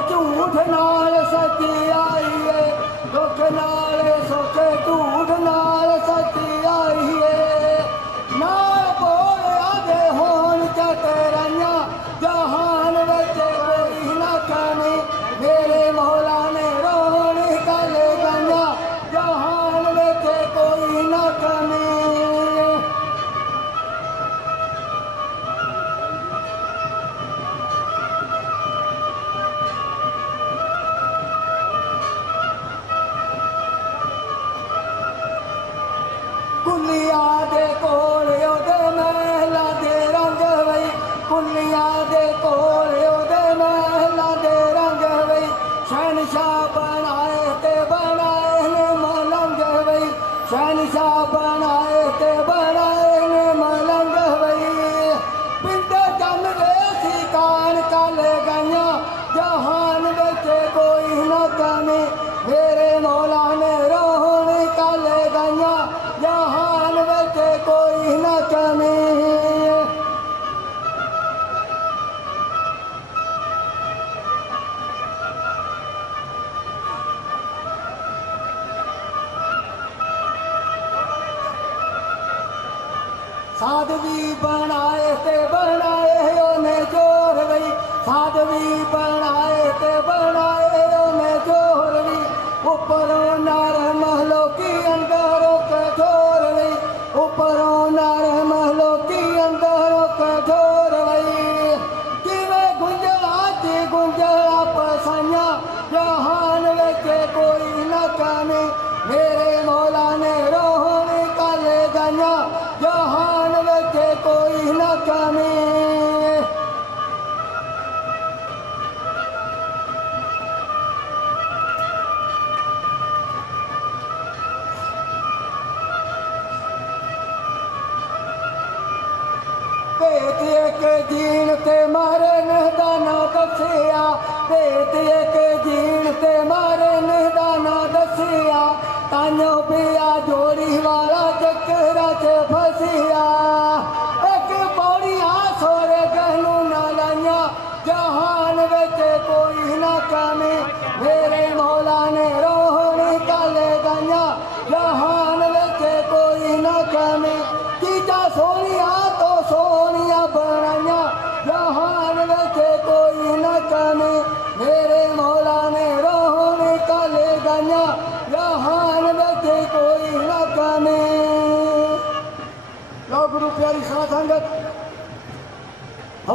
ਝੂਠ ਨਾਲ ਸੱਚਾਈ ਏ ਦੁੱਖ ਨਾਲ ਸੁੱਖ ਝੂਠ ਨਾਲ। ਸਾਧਵੀ ਬਣਾਏ ਤੇ ਬਣਾਏ ਉਹਨੇ ਜੋਰ ਵਈ ਸਾਧਵੀ ਬਣਾਏ ਤੇ ਬਣਾਏ ਉਹਨੇ ਜੋਰ ਵਈ ਉੱਪਰੋਂ ਨਾਰ ਭੇਤ ਜੀਣ ਤੇ ਮਰਨ ਦਾ ਨਾ ਦੱਸਿਆ। ਭੇਤ ਇੱਕ ਜੀਣ ਤੇ ਮਰਨ ਦਾ ਨਾ ਦੱਸਿਆ।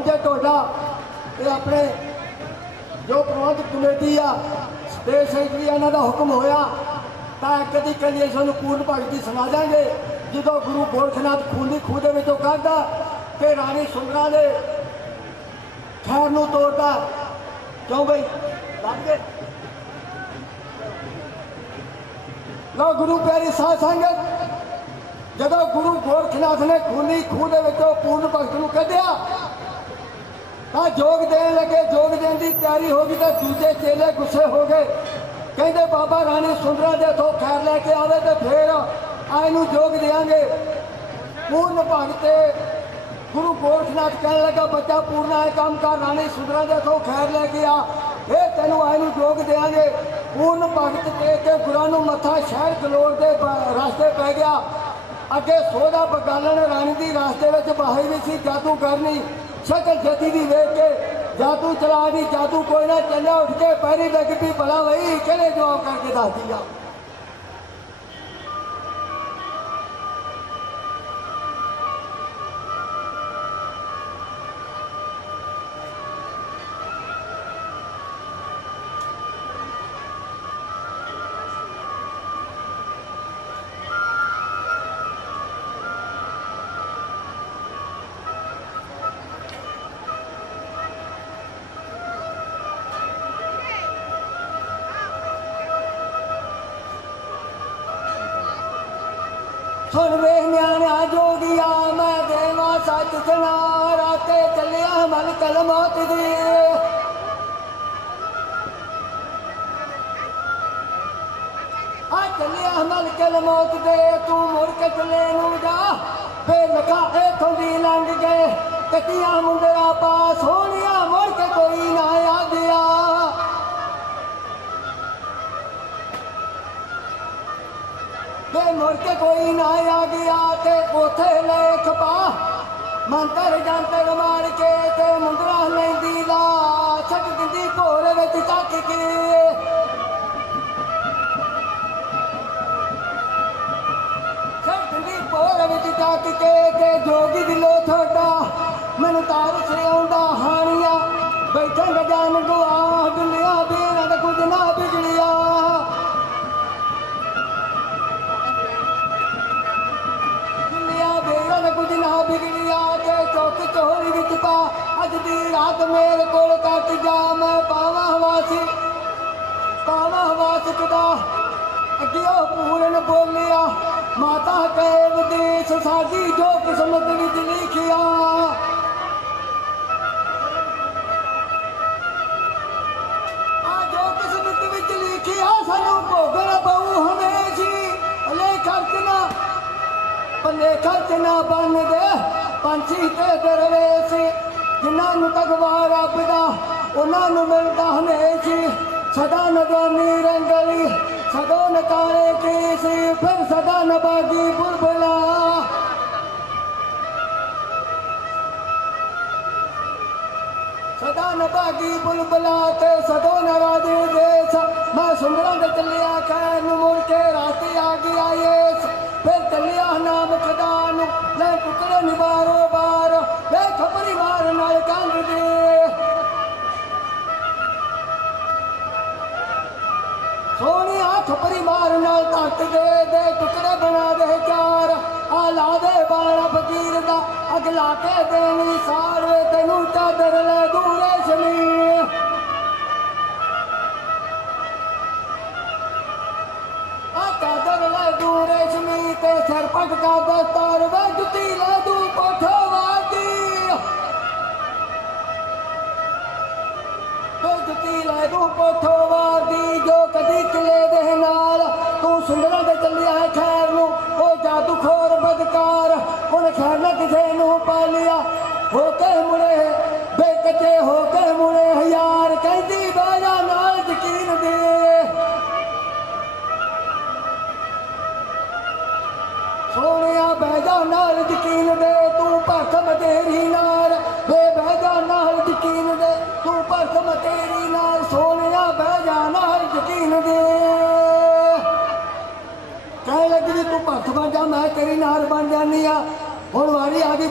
ਜੇ ਤੁਹਾਡਾ ਇਹ ਆਪਣੇ ਜੋ ਪ੍ਰਬੰਧਕ ਕਮੇਟੀ ਆ ਸਟੇਜ ਸੈਕਟਰੀ ਇਹਨਾਂ ਦਾ ਹੁਕਮ ਹੋਇਆ, ਤਾਂ ਕਦੀ ਕਦੀ ਸਾਨੂੰ ਪੂਰਨ ਭਗਤੀ ਸੁਣਾ ਜਾਾਂਗੇ ਜਦੋਂ ਗੁਰੂ ਗੋਰਖਨਾਥ ਖੂਨੀ ਖੂਹ ਦੇ ਵਿੱਚੋਂ ਕੱਢਦਾ ਕਿ ਰਾਣੀ ਸੁੰਦਰਾ ਦੇ ਖੈਰ ਨੂੰ ਤੋੜਦਾ। ਕਿਉਂ ਬਈ? ਲੱਗ ਗਏ। ਲੋ ਗੁਰੂ ਪਿਆਰੀ ਸਾਧ ਸੰਗਤ, ਜਦੋਂ ਗੁਰੂ ਗੋਰਖਨਾਥ ਨੇ ਖੂਨੀ ਖੂਹ ਦੇ ਵਿੱਚੋਂ ਪੂਰਨ ਭਗਤ ਨੂੰ ਕੱਢਿਆ ਤਾਂ ਜੋਗ ਦੇਣ ਲੱਗੇ, ਜੋਗ ਦੇਣ ਦੀ ਤਿਆਰੀ ਹੋ ਗਈ ਤਾਂ ਦੂਜੇ ਚੇਲੇ ਗੁੱਸੇ ਹੋ ਗਏ। ਕਹਿੰਦੇ, ਬਾਬਾ ਰਾਣੀ ਸੁੰਦਰਾ ਦੇ ਤੋਂ ਖੈਰ ਲੈ ਕੇ ਆਵੇ ਤੇ ਫੇਰ ਆ ਇਹਨੂੰ ਜੋਗ ਦੇਾਂਗੇ ਪੂਰਨ ਭਗਤ ਗੁਰੂ ਗੋਰਖਨਾਥ ਕਹਿਣ ਲੱਗਾ, ਬੱਚਾ ਪੂਰਨਾ ਇਹ ਕੰਮ ਕਰ, ਰਾਣੀ ਸੁੰਦਰਾ ਦੇ ਤੋਂ ਖੈਰ ਲੈ ਕੇ ਆ। ਇਹ ਤੈਨੂੰ ਆਏ ਨੂੰ ਜੋਗ ਦੇਾਂਗੇ ਪੂਰਨ ਭਗਤ ਦੇ ਕੇ ਗੁਰਾਂ ਨੂੰ ਮੱਥਾ ਸ਼ਹਿਰ ਗਲੋਰ ਦੇ ਰਸਤੇ ਪੈ ਗਿਆ। ਅੱਗੇ ਸੋਦਾ ਬਗਾਲਣ ਰਾਣੀ ਦੀ ਰਸਤੇ ਵਿੱਚ ਬਾਹਰ ਵੀ ਸੀ, ਜਾਦੂ ਕਰਨੀ। ਸ਼ਕਲ ਜਤੀ ਦੀ ਵੇਖ ਕੇ ਜਾਦੂ ਚਲਾ ਦੀ ਜਾਦੂ ਕੋਈ ਨਾ ਚੱਲਿਆ, ਉੱਠ ਕੇ ਪੈਰੀ ਲੱਗ ਪਈ, ਭਲਾ ਵਈ ਕਿਹੜੇ ਜਵਾਬ ਕਰਕੇ ਦੱਸਦੀ ਆ ਸੁਣ ਵੇ ਨਿਆਣਾ ਜੋਗੀਆ, ਮੈਂ ਦੇਵਾ ਸੱਚ ਸੁਣਾ, ਰਾਤੇ ਚੱਲਿਆ ਮਨ ਕਲਮਤ ਦੀ। ਆ ਚੱਲਿਆ ਮਨ ਕਲਮਤ ਦੇ, ਤੂੰ ਮੁੜ ਕੇ ਚਲੇ ਨੂੰ ਜਾ ਫੇ ਲਗਾ ਇਥੋਂ ਦੀ ਲੰਘ ਗਏ ਕੱਟੀਆਂ ਮੁੰਦਰਾ ਪਾਸ ਹੋਣ ਮੰਤਰ ਜੰਤਰ ਮਾਰ ਕੇ ਤੇ ਮੁੰਦਰਾ ਲੈਂਦੀ ਲਾ, ਛੱਡ ਦਿੰਦੀ ਭੋਰ ਵਿੱਚ ਚੱਕ ਕੇ। ਛੱਡ ਦਿੰਦੀ ਭੋਰ ਵਿੱਚ ਚੱਕ ਕੇ ਤੇ ਜੋਗੀ ਦਿਲੋਂ ਥੋੜਾ ਮੈਨੂੰ ਤਾਰ ਸੇ ਆਉਂਦਾ ਹਾਣੀਆਂ। ਬੈਠੇ ਗਜਾਨ ਗਵਾ ਦੁਨੀਆ ਵਿੱਚ ਪਾ ਅੱਜ ਦੀ ਰਾਤ ਮੇਰੇ ਕੋਲ ਕੱਟ ਜਾ, ਮੈਂ ਪਾਵਾਂ ਹਵਾਸੀ, ਪਾਵਾਂ ਹਵਾਸ ਦਾ ਅੱਗਿਓ ਪੂਰਨ ਬੋਲਿਆ, ਮਾਤਾ ਕਹੇ ਵਿਦੇਸ਼ ਸਾਡੀ ਜੋ ਕਿਸਮਤ ਵਿੱਚ ਲਿਖਿਆ। ਆ ਜੋ ਕਿਸਮਤ ਵਿੱਚ ਲਿਖਿਆ, ਸਾਨੂੰ ਭੋਗਣਾ ਪਊ ਹਮੇਸ਼ੀ। ਅਲੇ ਖਰਚਣਾ ਪੱਲੇ ਖਰਚਣਾ ਬਣ ਦੇ ਪੰਛੀ ਤੇ ਦਰਵੇਸ਼ ਜਿਨ੍ਹਾਂ ਨੂੰ ਤਗਵਾ ਰੱਬ ਦਾ, ਉਹਨਾਂ ਨੂੰ ਮਿਲਦਾ ਹਮੇਸ਼ੀ ਸਦਾ ਨਗਾਮੀ ਰੰਗਲੀ ਸਦਾ ਨਕਾਰੇ ਕੇਸੀ ਫਿਰ ਸਦਾ ਨਬਾਗੀ ਬੁਲਬੁਲਾ। ਸਦਾ ਨਬਾਗੀ ਬੁਲਬੁਲਾ ਤੇ ਸਦੋ ਨਰਾਦੇ ਦੇਸ ਮੈਂ ਸੁੰਦਰਾਂ ਦੇ ਚੱਲਿਆ ਖੈਰ ਨੂੰ ਮੁੜ ਕੇ ਰਾਤੀ ਆ ਗਿਆ ਏਸ ਫਿਰ ਚੱਲਿਆ ਨਾਮ ਖੁਦਾ ਨੂੰ ਲੈ ਟੁਕੜੇ ਨਿਵਾਰੋ ਸੋਹਣਿਆ ਮਾਰ ਨਾਲ ਧਰਤ ਦੇ ਦੇ ਟੁਕੜੇ ਬਣਾ ਦੇ ਚਾਰ। ਆ ਲਾ ਦੇ ਬਾਣਾ ਫਕੀਰ ਦਾ ਅਗ ਲਾ ਕੇ ਦੇਣੀ ਸਾਰ ਵੇ ਸੋਹਣਿਆ ਬਹਿਜਾ ਨਾਲ, ਯਕੀਨ ਦੇ ਤੂੰ ਭਖਮ ਤੇਰੀ ਨਾਲ। ਵੇ ਬਹਿਜਾ ਨਾਲ, ਯਕੀਨ ਦੇ ਤੂੰ ਭਖਮ ਤੇਰੀ ਨਾਲ। ਸੋਹਣਿਆ ਬਹਿਜਾ ਨਾਲ, ਯਕੀਨ ਦੇ। ਕਹਿ ਲੱਗੀ ਵੀ ਤੂੰ ਭਖ ਬਣ ਜਾ, ਮੈਂ ਤੇਰੀ ਨਾਲ ਬਣ ਜਾਨੀ ਆ। ਹੁਣ ਵਾਰੀ ਆ ਗਈ।